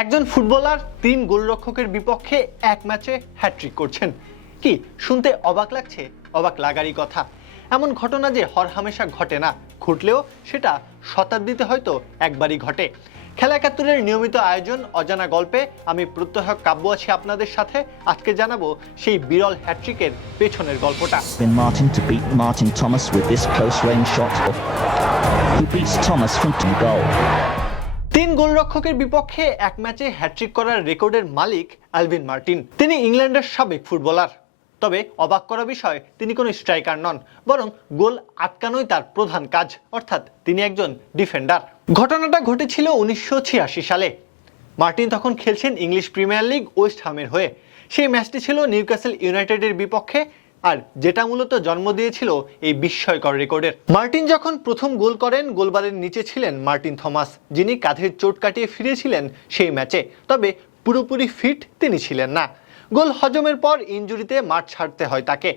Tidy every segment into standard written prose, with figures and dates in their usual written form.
একজন ফুটবলার ৩ গোলরক্ষকের বিপক্ষে এক ম্যাচে হ্যাট্রিক করছেন। কি শুনতে অবাক লাগছে? অবাক লাগারই কথা। এমন ঘটনা যে হরহামেশা ঘটে না, ঘটলেও সেটা শতাব্দীতে হয়তো একবারই ঘটে। খেলা ৭১-এর নিয়মিত আয়োজন অজানা গল্পে আমি প্রত্যহ কাব্য আছি আপনাদের সাথে। আজকে জানাবো সেই বিরল হ্যাট্রিকের পেছনের গল্পটা। Martin to beat Martin Thomas with this close range shot, who beats Thomas from 2 goal. ৩ গোলরক্ষকের বিপক্ষে এক ম্যাচে হ্যাট্রিক করার রেকর্ডের মালিক আলভিন মার্টিন। তিনি ইংল্যান্ডের সাবেক ফুটবলার। তবে অবাক করা বিষয়, তিনি কোনো স্ট্রাইকার নন, বরং গোল আটকানোই তার প্রধান কাজ, অর্থাৎ তিনি একজন ডিফেন্ডার। ঘটনাটা ঘটেছিল ১৯৮৬ সালে। মার্টিন তখন খেলছেন ইংলিশ প্রিমিয়ার লিগ ওয়েস্ট হামের হয়ে। সেই ম্যাচটি ছিল নিউক্যাসল ইউনাইটেডের বিপক্ষে, আর যেটা মূলত জন্ম দিয়েছিল এই বিস্ময়কর রেকর্ডের। মার্টিন যখন প্রথম গোল করেন, গোলবারের নিচে ছিলেন মার্টিন থমাস, যিনি কাঁধের চোট কাটিয়ে ফিরেছিলেন সেই ম্যাচে। তবে পুরোপুরি ফিট তিনি ছিলেন না। গোল হজমের পর ইনজুরিতে মাঠ ছাড়তে হয় তাকে।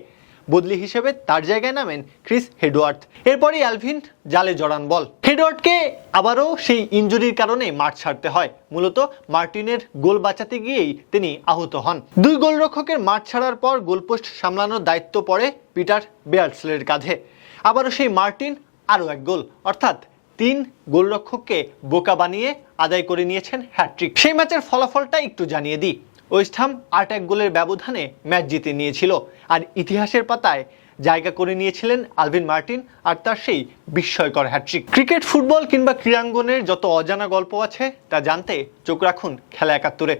বদলি হিসেবে তার জায়গায় নামেন ক্রিস হেডওয়ার্থ। এরপরই অ্যালভিন জালে জড়ান বল। হেডওয়ার্থকে আবারও সেই ইনজুরির কারণে মাঠ ছাড়তে হয়। মূলত মার্টিনের গোল বাঁচাতে গিয়েই তিনি আহত হন। ২ গোলরক্ষকের মাঠ ছাড়ার পর গোলপোস্ট সামলানোর দায়িত্ব পড়ে পিটার বেয়ার্ডসলের কাঁধে। আবারও সেই মার্টিন আরও এক গোল, অর্থাৎ ৩ গোলরক্ষককে বোকা বানিয়ে আদায় করে নিয়েছেন হ্যাট্রিক। সেই ম্যাচের ফলাফলটা একটু জানিয়ে দিই। ওয়েস্ট হাম ৮-১ গোলের ব্যবধানে ম্যাচ জিতে নিয়েছিল, আর ইতিহাসের পাতায় জায়গা করে নিয়েছিলেন আলভিন মার্টিন আর তার সেই বিস্ময়কর হ্যাট্রিক। ক্রিকেট, ফুটবল কিংবা ক্রীড়াঙ্গনের যত অজানা গল্প আছে তা জানতে চোখ রাখুন খেলা ৭১-এ।